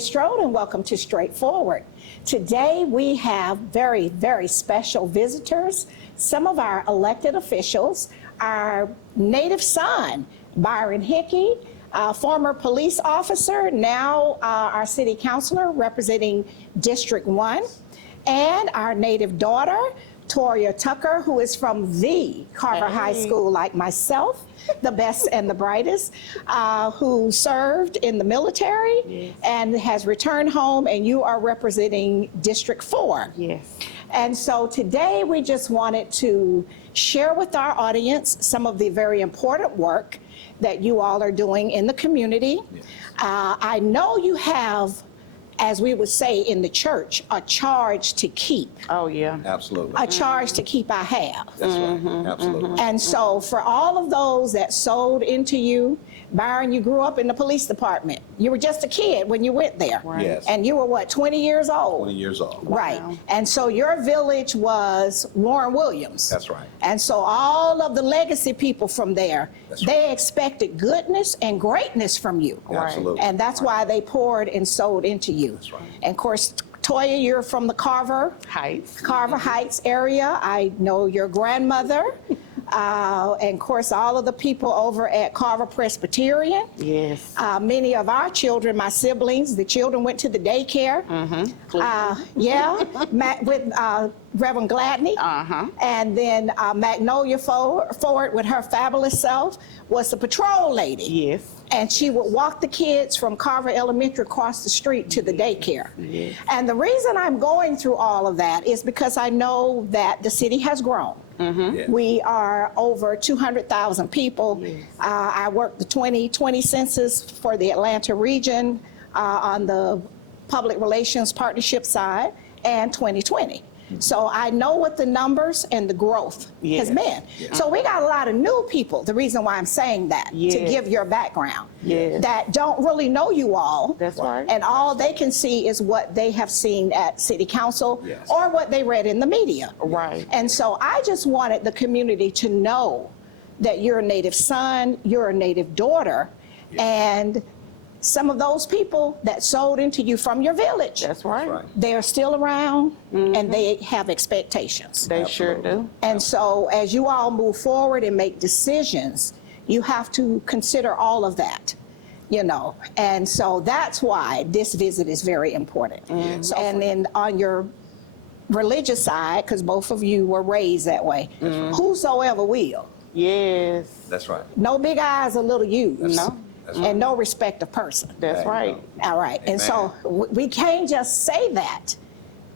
Strode, and welcome to Straightforward. Today we have very, very special visitors, some of our elected officials, our native son, Byron Hickey, former police officer, now our city councilor representing District 1, and our native daughter, Toyia Tucker, who is from the Carver High School like myself, the best and the brightest, who served in the military and has returned home, and you are representing District 4. Yes. And so today we just wanted to share with our audience some of the very important work that you all are doing in the community. Yes. I know you have, as we would say in the church, a charge to keep. Oh, yeah. Absolutely. A charge to keep I have. That's right. Absolutely. And so for all of those that sold into you, Byron, you grew up in the police department. You were just a kid when you went there. Right. Yes. And you were what, 20 years old? 20 years old. Right. Wow. And so your village was Warren Williams. That's right. And so all of the legacy people from there, That's they expected goodness and greatness from you. Absolutely. And that's why they poured and sold into you. That's right. And of course, Toyia, you're from the Carver Heights area. I know your grandmother. And of course, all of the people over at Carver Presbyterian. Yes. Many of our children, my siblings, the children went to the daycare. With Reverend Gladney. And then Magnolia Ford with her fabulous self was the patrol lady. Yes. And she would walk the kids from Carver Elementary across the street to the daycare. Yes. And the reason I'm going through all of that is because I know that the city has grown. Yes. We are over 200,000 people. Yes. I worked the 2020 census for the Atlanta region on the public relations partnership side, and 2020. So I know what the numbers and the growth has been. Yes. So we got a lot of new people, the reason why I'm saying that, to Yes. give your background, Yes. that don't really know you all. That's right. And all they can see is what they have seen at city council Yes. or what they read in the media. Right. And so I just wanted the community to know that you're a native son, you're a native daughter, and some of those people that sold into you from your village, That's right. That's right. they're still around and they have expectations. They sure do. And so as you all move forward and make decisions, you have to consider all of that, you know. And so that's why this visit is very important. Yes. And then on your religious side, because both of you were raised that way, whosoever will. Yes. That's right. No big eyes or little U's. No. That's right. And no respect of person. That's right. All right. And so we can't just say that.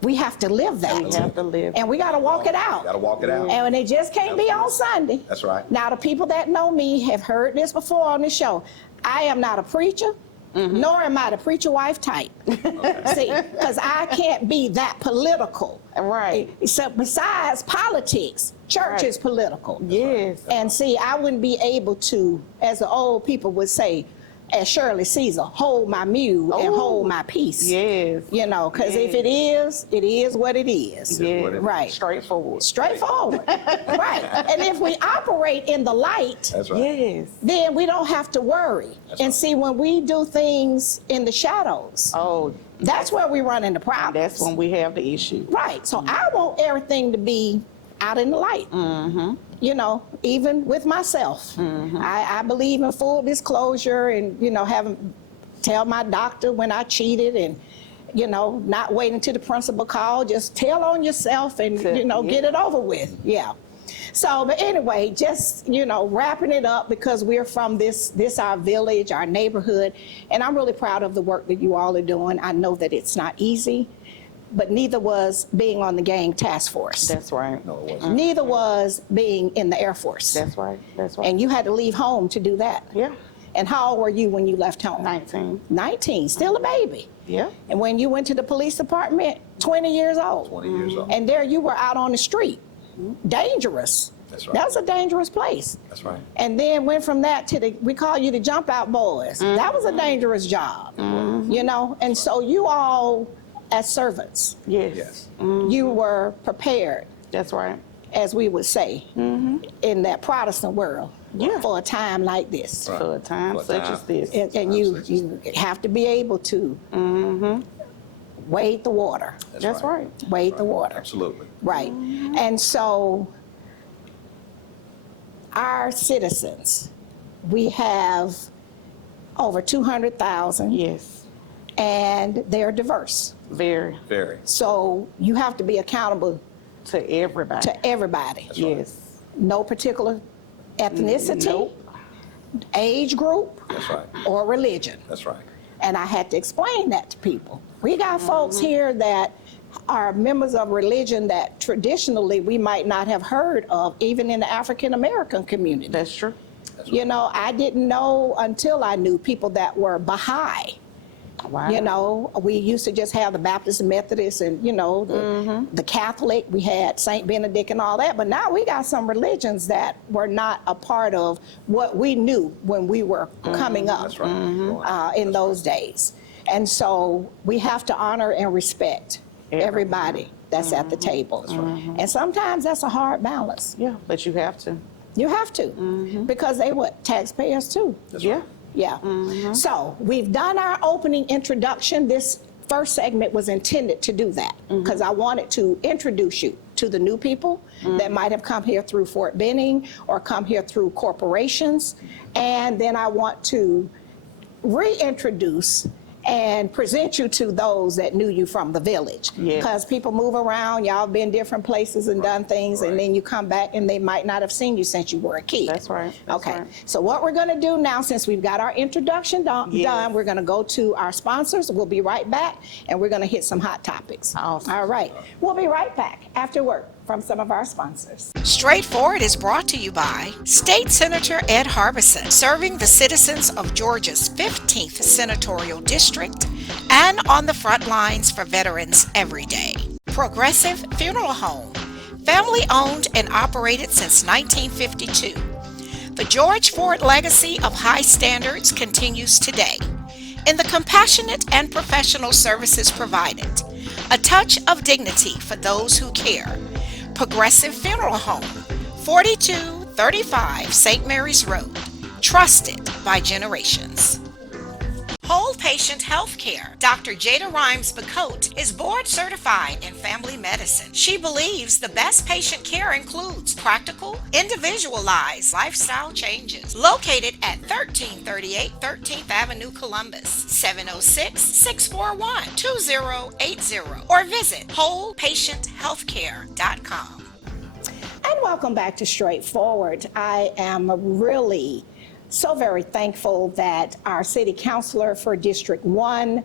We have to live that. We have to live. And we got to walk it out. Got to walk it out. And it just can't be on Sunday. That's right. Now, the people that know me have heard this before on the show. I am not a preacher, nor am I the preacher wife type. See, because I can't be that political. Right. So besides politics, church is political. Yes. And see, I wouldn't be able to, as the old people would say, as Shirley Caesar, hold my mule and hold my peace. Yes. You know, because if it is what it is. Yes. Right. Straightforward. Straightforward. Right. And if we operate in the light, That's right. Yes. then we don't have to worry. That's And right. see, when we do things in the shadows, Oh, that's where we run into problems. that's when we have the issue. Right. So I want everything to be out in the light. You know, even with myself. I believe in full disclosure and, you know, tell my doctor when I cheated and, you know, not waiting till the principal call, just tell on yourself and, you know, get it over with. Yeah. So, but anyway, just, you know, wrapping it up because we're from this our village, our neighborhood, and I'm really proud of the work that you all are doing. I know that it's not easy, but neither was being on the gang task force. That's right. No, it wasn't. Neither was being in the Air Force. That's right. That's right. And you had to leave home to do that. Yeah. And how old were you when you left home? 19. 19, still a baby. Yeah. And when you went to the police department, 20 years old. 20 years old. And there you were out on the street, dangerous. That's right. That was a dangerous place. That's right. And then went from that to we call you the jump out boys. That was a dangerous job, you know? And so you all, as servants, Yes. Yes. you were prepared, That's right. as we would say, in that Protestant world. Yeah. for a time like this. Right. For a time For a such time. as this. And you have to be able to wade the water, That's right. wade the water. Absolutely. Right. And so our citizens, we have over 200,000 Yes. and they're diverse. Very. Very. So you have to be accountable To everybody. to everybody. Yes. No particular ethnicity, Nope. age group, That's right. or religion. That's right. And I had to explain that to people. We got folks here that are members of religion that traditionally we might not have heard of, even in the African American community. That's true. You know, I didn't know until I knew people that were Baha'i. Wow. You know, we used to just have the Baptist and Methodist and, you know, the Catholic, we had St. Benedict and all that, but now we got some religions that were not a part of what we knew when we were coming up That's right. in those days. And so we have to honor and respect everybody that's at the table. And sometimes that's a hard balance. Yeah, but you have to. You have to, because they were taxpayers too. Yeah. Yeah. So we've done our opening introduction. This first segment was intended to do that because I wanted to introduce you to the new people that might have come here through Fort Benning or come here through corporations. And then I want to reintroduce and present you to those that knew you from the village. Yes. Because people move around, y'all been different places and done things, and then you come back and they might not have seen you since you were a kid. That's right. That's Okay, right. so what we're gonna do now, since we've got our introduction done, Yes. we're gonna go to our sponsors. We'll be right back, and we're gonna hit some hot topics. Awesome. All right, we'll be right back after work from some of our sponsors. Straightforward is brought to you by State Senator Ed Harbison, serving the citizens of Georgia's 15th Senatorial District and on the front lines for veterans every day. Progressive Funeral Home, family owned and operated since 1952. The George Ford legacy of high standards continues today in the compassionate and professional services provided. A touch of dignity for those who care. Progressive Funeral Home, 4235 St. Mary's Road, trusted by generations. Whole Patient Healthcare. Dr. Jada Rimes-Bacote is board certified in family medicine. She believes the best patient care includes practical, individualized lifestyle changes. Located at 1338 13th Avenue, Columbus, 706-641-2080, or visit wholepatienthealthcare.com. And welcome back to Straightforward. I am really so very thankful that our city councilor for District 1,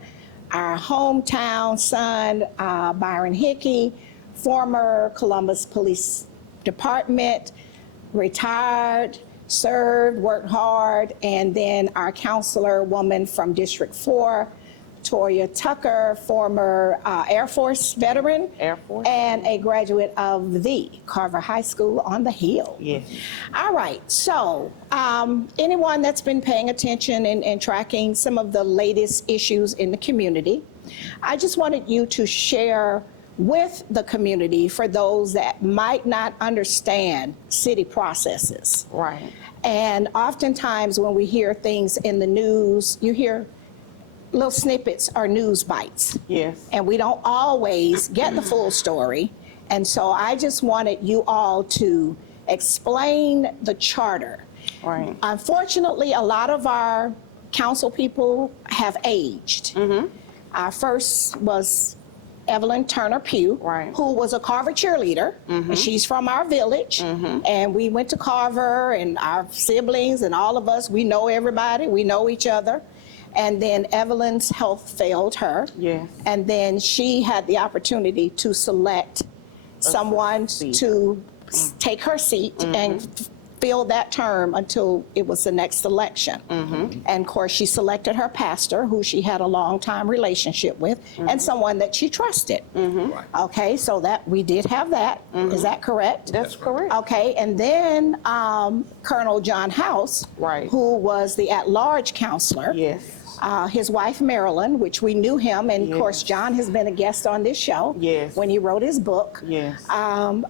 our hometown son, Byron Hickey, former Columbus Police Department, retired, served, worked hard, and then our councilor woman from District 4, Toyia Tucker, former Air Force veteran, Air Force. and a graduate of the Carver High School on the Hill. Yes. All right, so anyone that's been paying attention and tracking some of the latest issues in the community, I just wanted you to share with the community for those that might not understand city processes. Right. And oftentimes when we hear things in the news, you hear little snippets or news bites. Yes. And we don't always get the full story. And so I just wanted you all to explain the charter. Right. Unfortunately, a lot of our council people have aged. Our first was Evelyn Turner Pugh, Right. who was a Carver cheerleader, and she's from our village. And we went to Carver, and our siblings and all of us, we know everybody, we know each other. And then Evelyn's health failed her. Yes. And then she had the opportunity to select someone seat. to take her seat and fill that term until it was the next election. And of course, she selected her pastor, who she had a long time relationship with, and someone that she trusted. Right. Okay, so that we did have that. Is that correct? That's correct. Okay, and then Colonel John House, Right. who was the at-large counselor, Yes. His wife, Marilyn, which we knew him, and of course, Yes. John has been a guest on this show. Yes. When he wrote his book. Yes.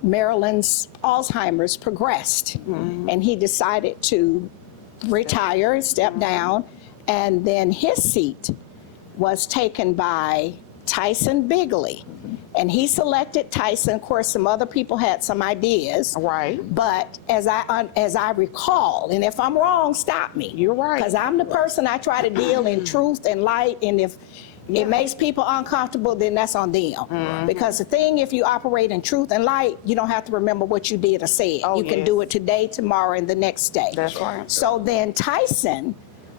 Marilyn's Alzheimer's progressed, and he decided to retire, step down, and then his seat was taken by Tyson Bigley. And he selected Tyson. Of course, some other people had some ideas. Right. But as I recall, and if I'm wrong, stop me. You're right. Because I'm the person, I try to deal in truth and light, and if it makes people uncomfortable, then that's on them. Because the thing, if you operate in truth and light, you don't have to remember what you did or said. Oh, you can yes. do it today, tomorrow, and the next day. That's right. So then Tyson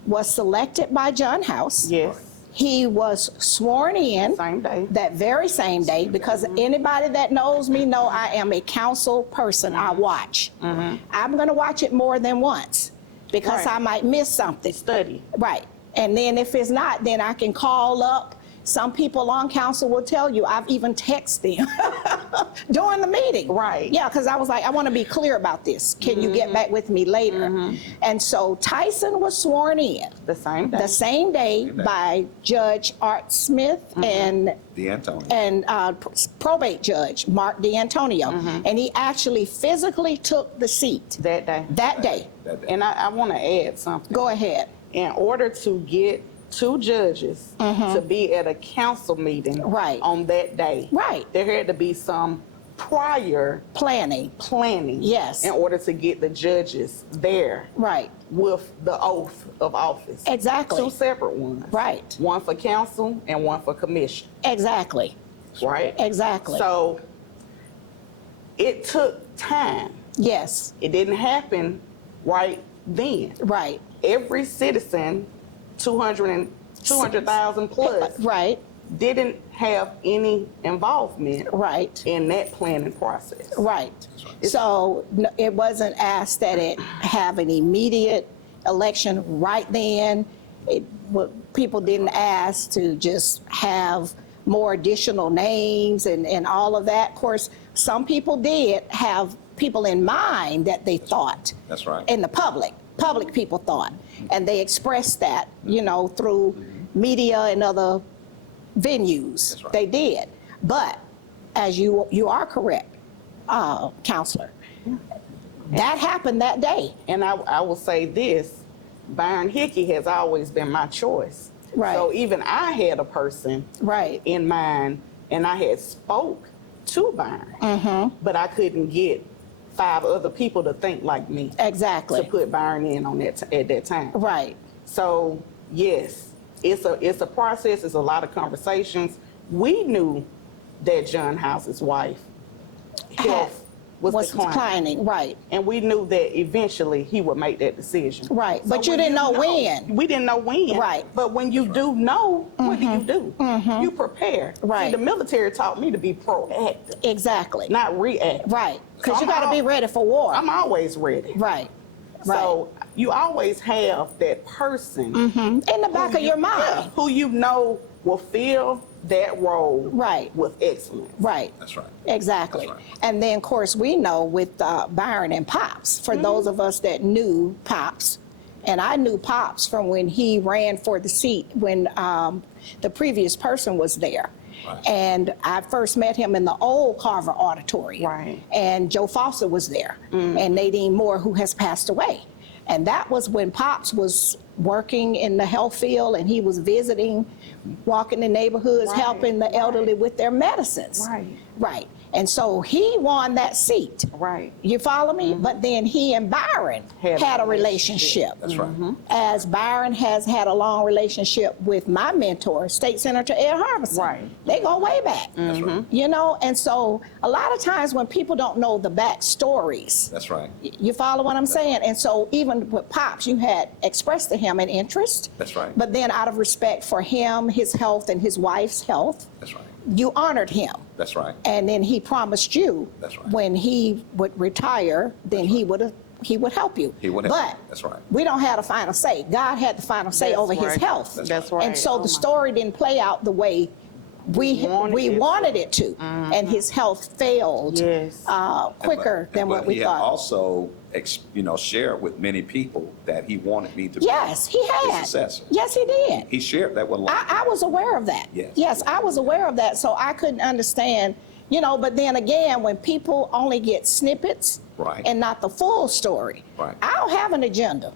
was selected by John House. Yes. He was sworn in Same day. that very same day, because anybody that knows me know I am a council person. I watch. I'm going to watch it more than once because Right. I might miss something. Study. Right. And then if it's not, then I can call up. Some people on council will tell you, I've even texted them during the meeting. Right. Yeah, because I was like, I want to be clear about this. Can you get back with me later? And so Tyson was sworn in The same day. the same day by Judge Art Smith and D'Antonio. probate judge Mark D'Antonio. And he actually physically took the seat That day. that day. That day. And I want to add something. Go ahead. In order to get two judges to be at a council meeting Right. on that day, Right. there had to be some prior Planning. planning Yes. in order to get the judges there Right. with the oath of office. Exactly. Two separate ones. Right. One for council and one for commission, Exactly. right? Exactly. So it took time. Yes. It didn't happen right then. Right. Every citizen, 200,000 plus, Right. didn't have any involvement Right. in that planning process. Right. So it wasn't asked that it have an immediate election right then. People didn't ask to just have more additional names and all of that. Of course, some people did have people in mind that they thought. That's right. In the public people thought. And they expressed that, through media and other venues. That's right. They did. But as you are correct, Counselor, that happened that day. And I will say this, Byron Hickey has always been my choice. Right. So even I had a person Right. in mind, and I had spoke to Byron, but I couldn't get 5 other people to think like me Exactly. to put Byron in on that at that time. Right. So yes, it's a process. It's a lot of conversations. We knew that John House's wife health was declining, Right. and we knew that eventually he would make that decision. Right. So But you when didn't know when. We didn't know when. Right. But when you do know, what do you do? You prepare. Right. See, the military taught me to be proactive, Exactly. not reactive. Right. Because So you got to be ready for war. I'm always ready. Right. So you always have that person In the back of your mind. who you know will fill that role Right. with excellence. Right. That's right. Exactly. That's right. And then, of course, we know with Byron and Pops, for those of us that knew Pops, and I knew Pops from when he ran for the seat when the previous person was there. Right. And I first met him in the old Carver Auditorium. Right. And Joe Foster was there, and Nadine Moore, who has passed away. And that was when Pops was working in the health field, and he was visiting, walking the neighborhoods, Right, helping the elderly with their medicines. Right. Right. And so he won that seat. Right. You follow me? But then he and Byron had a relationship. That's right. As Byron has had a long relationship with my mentor, State Senator Ed Harbison. Right. They go way back. That's right. And so a lot of times when people don't know the backstories, That's right. you follow what I'm saying? And so even with Pops, you had expressed to him an interest. That's right. But then out of respect for him, his health, and his wife's health, That's right. you honored him. That's right. And then he promised you That's right. when he would retire, then he would help you. He would help But you. That's right. we don't have the final say. God had the final say That's over his right. health. That's right. And so Oh the my. story didn't play out the way we wanted it to, and his health failed Yes. quicker than what But we he had thought. also, shared with many people that he wanted me to be Yes, he his had. successor. Yes, he did. He shared that with a lot of I was aware of that. Yes. Yes, I was aware of that. So I couldn't understand, but then again, when people only get snippets Right. and not the full story, Right. I don't have an agenda.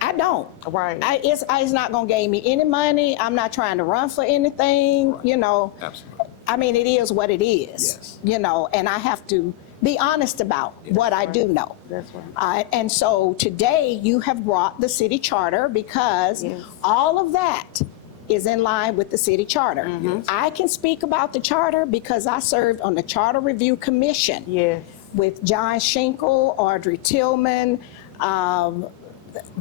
I don't. Right. It's not going to gain me any money. I'm not trying to run for anything, Absolutely. I mean, it is what it is, Yes. And I have to be honest about what I do know. That's right. And so today you have brought the city charter because Yes. all of that is in line with the city charter. I can speak about the charter because I served on the Charter Review Commission Yes. with John Schenkel, Audrey Tillman,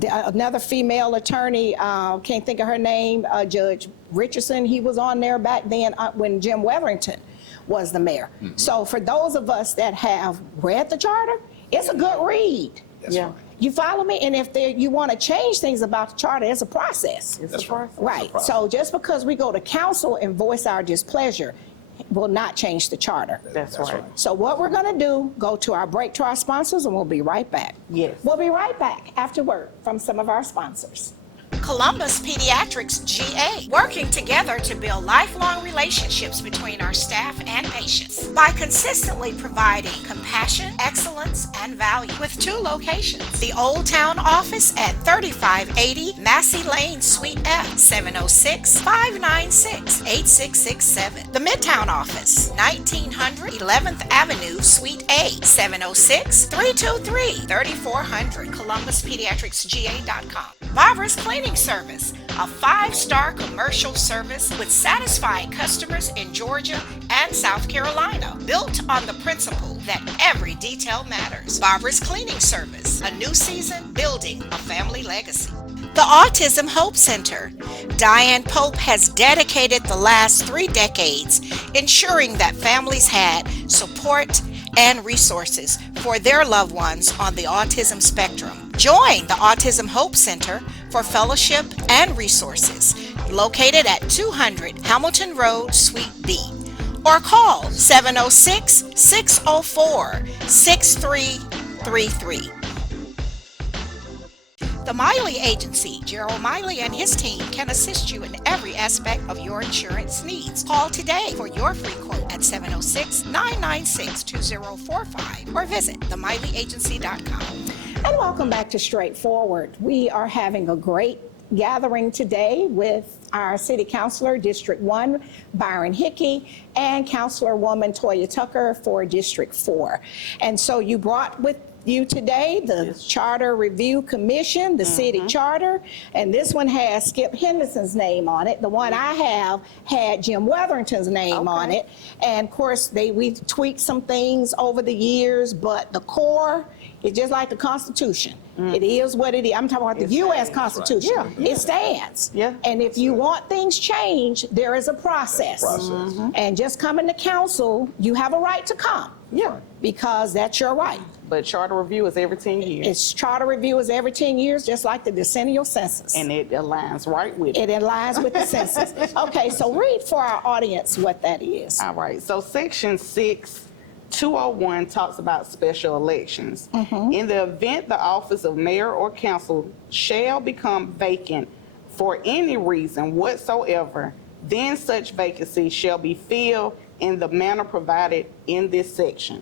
another female attorney, can't think of her name, Judge Richardson. He was on there back then when Jim Wetherington was the mayor. So for those of us that have read the charter, it's a good read. That's Yeah. right. You follow me? And if you want to change things about the charter, it's a process. It's That's a process. Right. process. So just because we go to council and voice our displeasure will not change the charter. That's right. So what we're going to do, go to our break to our sponsors, and we'll be right back. Yes. We'll be right back after word from some of our sponsors. Columbus Pediatrics GA, working together to build lifelong relationships between our staff and patients by consistently providing compassion, excellence, and value with 2 locations. The Old Town office at 3580 Massey Lane, Suite F, 706-596-8667. The Midtown office, 1900 11th Avenue, Suite A, 706-323-3400, ColumbusPediatricsGA.com. Barbara's Cleaning Service, a 5-star commercial service with satisfied customers in Georgia and South Carolina, built on the principle that every detail matters. Barbara's Cleaning Service, a new season building a family legacy. The Autism Hope Center. Diane Pope has dedicated the last 3 decades ensuring that families had support and resources for their loved ones on the autism spectrum. Join the Autism Hope Center for fellowship and resources, located at 200 Hamilton Road, Suite B, or call 706-604-6333. The Miley Agency. Gerald Miley and his team can assist you in every aspect of your insurance needs. Call today for your free quote at 706-996-2045 or visit themiley.agency.com. And welcome back to Straightforward. We are having a great gathering today with our City Councilor, District 1, Byron Hickey, and Councilorwoman Toyia Tucker for District 4. And so you brought with you today the Charter Review Commission, the city charter, and this one has Skip Henderson's name on it. The one I have had Jim Wetherington's name on it. And of course, we've tweaked some things over the years, but the core is just like the Constitution. It is what it is. I'm talking about the U.S. Constitution. Yeah. It stands. Yeah. And if you want things changed, there is a process. And just coming to council, you have a right to come. Yeah. Because that's your right. But charter review is every 10 years. Its charter review is every 10 years, just like the decennial census. And it aligns right with it. It aligns with the census. Okay, so read for our audience what that is. All right. So section 6-201 talks about special elections. In the event the office of mayor or council shall become vacant for any reason whatsoever, then such vacancy shall be filled in the manner provided in this section.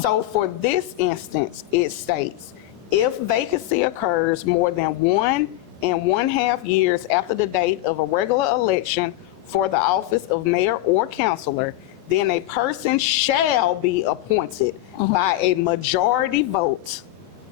So for this instance, it states, if vacancy occurs more than 1.5 years after the date of a regular election for the office of mayor or councilor, then a person shall be appointed by a majority vote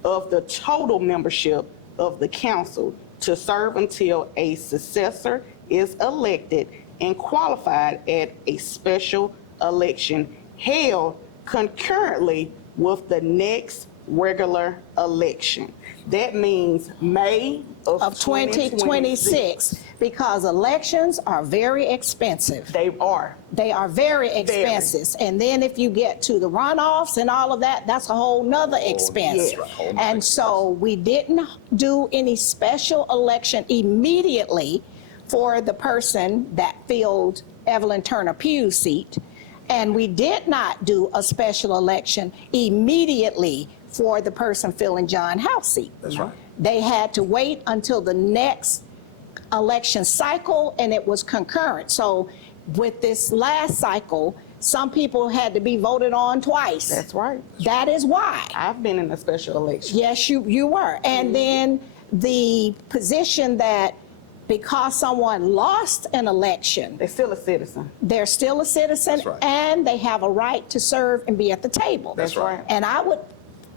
of the total membership of the council to serve until a successor is elected and qualified at a special election held concurrently with the next regular election. That means May of 2026, because elections are very expensive. They are. They are very expensive. And then if you get to the runoffs and all of that, that's a whole nother expense. yes. And so we didn't do any special election immediately for the person that filled Evelyn Turner Pugh's seat. And we did not do a special election immediately for the person filling John House seat. That's right. They had to wait until the next election cycle, and it was concurrent. So with this last cycle, some people had to be voted on twice. That's right. That is why. I've been in a special election. Yes, you were. And then the position that because someone lost an election, They're still a citizen. they're still a citizen, That's right. and they have a right to serve and be at the table. That's right. And I would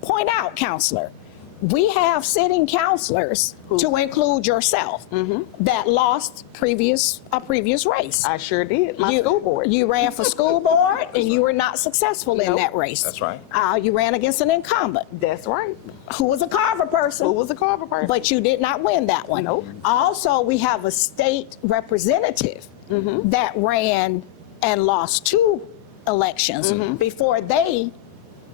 point out, Counselor, we have sitting counselors, to include yourself, that lost a previous race. I sure did. My school board. You ran for school board, and you were not successful in Nope. that race. That's right. You ran against an incumbent That's right. who was a Carver person. Who was a Carver person? But you did not win that one. Nope. Also, we have a state representative that ran and lost 2 elections before they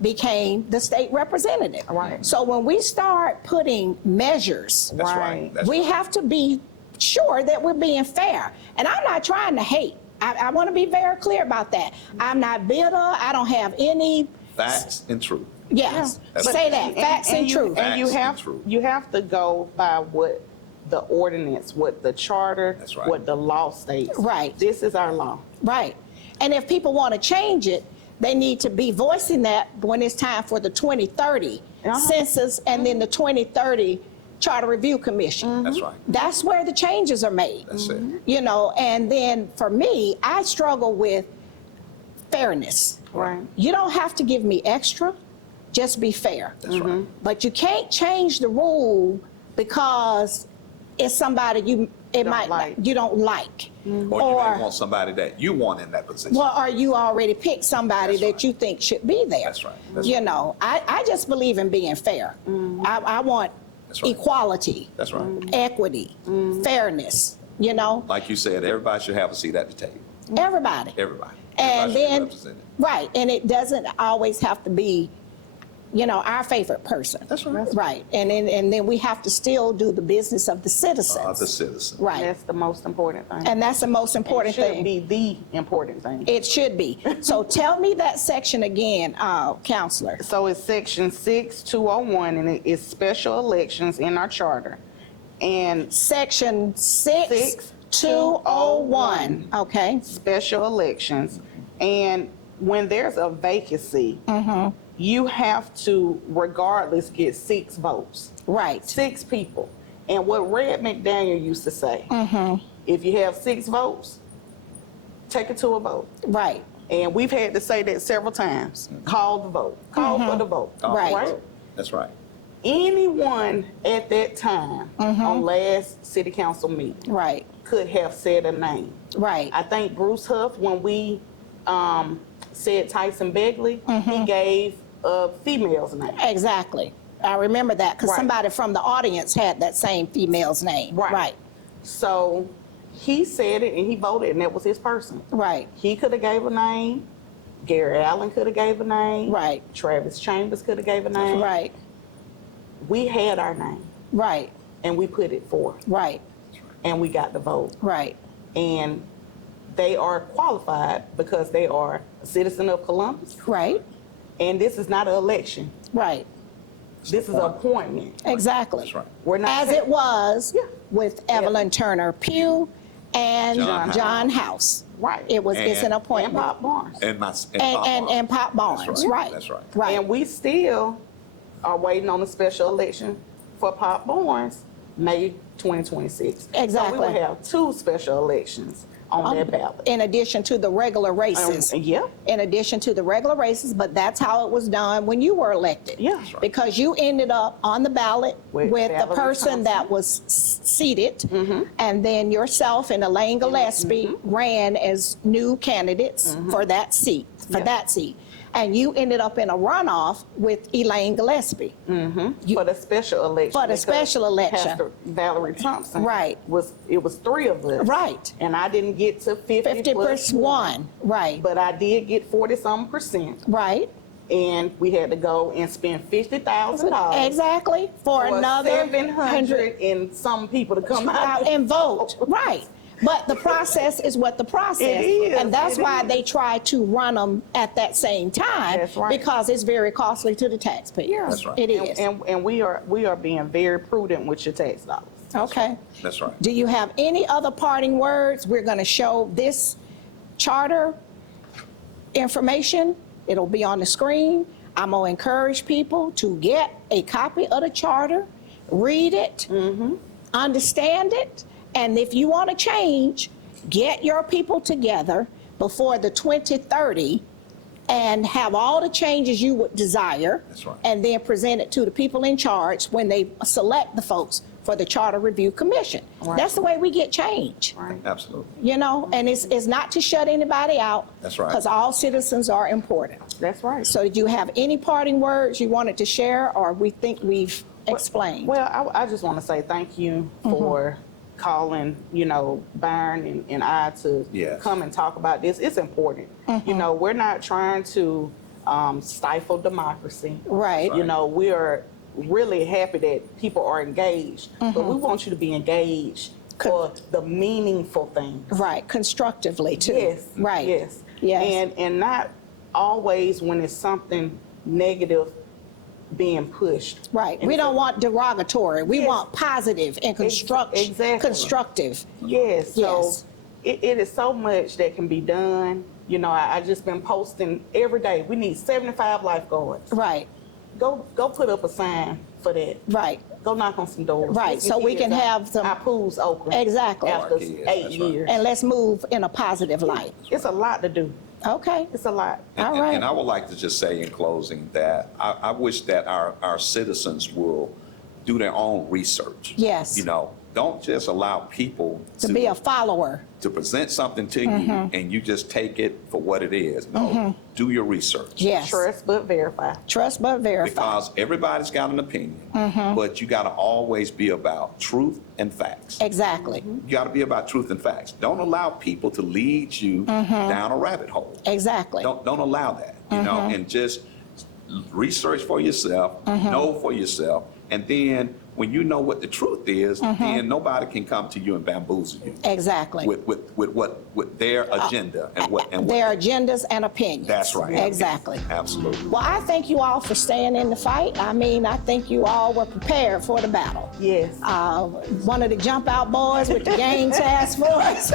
became the state representative. Right. So when we start putting measures, That's right. Right. That's we right. have to be sure that we're being fair. And I'm not trying to hate. I want to be very clear about that. I'm not bitter. I don't have any. Facts and truth. Yes, But- say that. Facts and you, truth. And you Facts and have truth. you have to go by what the ordinance, what the charter, That's right. what the law states. Right. This is our law. Right. And if people want to change it, they need to be voicing that when it's time for the 2030 census and then the 2030 Charter Review Commission. That's right. That's where the changes are made. That's it. You know, and then for me, I struggle with fairness. Right. You don't have to give me extra, just be fair. That's right. But you can't change the rule because it's somebody you don't like. Or you may want somebody that you want in that position. Well, or you already picked somebody That's that right. you think should be there. That's right. That's You right. know, I just believe in being fair. I want That's right. equality, That's right. equity, fairness, you know, Like you said, everybody should have a seat at the table. everybody. Everybody. And Everybody should be then, represented. right, and it doesn't always have to be, you know, our favorite person. That's right. Right, and then we have to still do the business of the citizens. The citizen. Right, That's the most important thing. and that's the most important it should thing. be the important thing. It should be. So tell me that section again, Counselor. So it's section 6201, and it is special elections in our charter. And Section 6201, okay? special elections. And when there's a vacancy, you have to, regardless, get 6 votes. Right, 6 people. And what Red McDaniel used to say, if you have 6 votes, take it to a vote. right, And we've had to say that several times. Call the vote. Call for the vote. Right. That's right. Anyone at that time on last city council meeting right, could have said a name. right, I think Bruce Huff, when we said Tyson Begley, he gave a female's name. exactly. I remember that because Right. somebody from the audience had that same female's name. Right, So he said it and he voted, and that was his person. right, He could have gave a name. Gary Allen could have gave a name. Right. Travis Chambers could have gave a name. right, We had our name right, and we put it forth right, and we got the vote. right, And they are qualified because they are a citizen of Columbus. right, And this is not an election. right, This is an appointment. exactly. That's right. We're not As it was Yeah. with Evelyn Turner Pugh and John John House. Right. It's an And- appointment. And Bob Barnes. And And Pop Barnes, That's right. right. That's right. Right. And we still are waiting on the special election for Pop Barnes, May 2026. So Exactly. we will have 2 special elections on that ballot. In addition to the regular races. Yeah. In addition to the regular races, but that's how it was done when you were elected. Yeah. That's right. Because you ended up on the ballot With with the Valerie person that was seated, and then yourself and Elaine Gillespie ran as new candidates for that seat, And you ended up in a runoff with Elaine Gillespie. For the special election. For the because special election. Pastor Valerie Thompson. Right. It was 3 of us. Right. And I didn't get to 50 50 plus plus 1. one, right, But I did get 40-some%. right. And we had to go and spend $50,000. Exactly, for another 700 and some people to come out. and vote, right. But the process is what the process It is, and that's it why is. they try to run them at that same time. That's right. Because it's very costly to the taxpayer. That's right. It is. And we are being very prudent with your tax dollars. Okay. That's right. Do you have any other parting words? We're going to show this charter information. It'll be on the screen. I'm going to encourage people to get a copy of the charter, read it, understand it, and if you want to change, get your people together before the 2030 and have all the changes you would desire. That's right. And then present it to the people in charge when they select the folks for the Charter Review Commission. Right. That's the way we get change. Right. Absolutely. You know, and it's not to shut anybody out. That's right. Because all citizens are important. That's right. So did you have any parting words you wanted to share, or we think we've explained? Well, I just want to say thank you for calling, Byron and I to Yes. come and talk about this. It's important. We're not trying to stifle democracy. Right. We are really happy that people are engaged, but we want you to be engaged for the meaningful things. Right, constructively too. Yes. Right. Yes. Yes. And not always when it's something negative being pushed. Right. And We so- don't want derogatory. We Yes. want positive and Exactly. constructive. Yes. So Yes. it is so much that can be done. I just been posting every day. We need 75 lifeguards. Right. Go put up a sign for that. Right. Go knock on some doors. Right, Get your so we kids can out. have some- Our pools open. Exactly. After Our kids, 8 that's right. years. And let's move in a positive light. It's a lot to do. Okay. It's a lot. All And- right. And I would like to just say in closing that I wish that our citizens will do their own research. Yes. Don't just allow people To be a follower. to present something to you and you just take it for what it is. No, do your research. Yes. Trust but verify. Trust but verify. Because everybody's got an opinion, but you got to always be about truth and facts. Exactly. You got to be about truth and facts. Don't allow people to lead you down a rabbit hole. Exactly. Don't allow that, and just research for yourself, know for yourself, and then when you know what the truth is, then nobody can come to you and bamboozle you Exactly. with their agenda and what Their agendas and opinions. that's right. Exactly. Absolutely. Well, I thank you all for staying in the fight. I think you all were prepared for the battle. Yes. One of the jump out boys with the gang task force.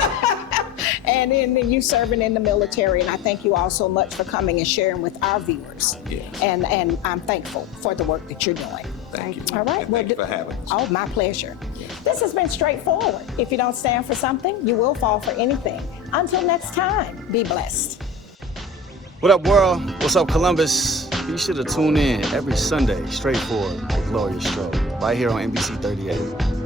And then you serving in the military. And I thank you all so much for coming and sharing with our viewers. Yes. And I'm thankful for the work that you're doing. Thank you. All right. And thank you for having us. Oh, my pleasure. This has been straightforward. If you don't stand for something, you will fall for anything. Until next time, be blessed. What up, world? What's up, Columbus? Be sure to tune in every Sunday, Straightforward with Gloria Strode, right here on NBC 38.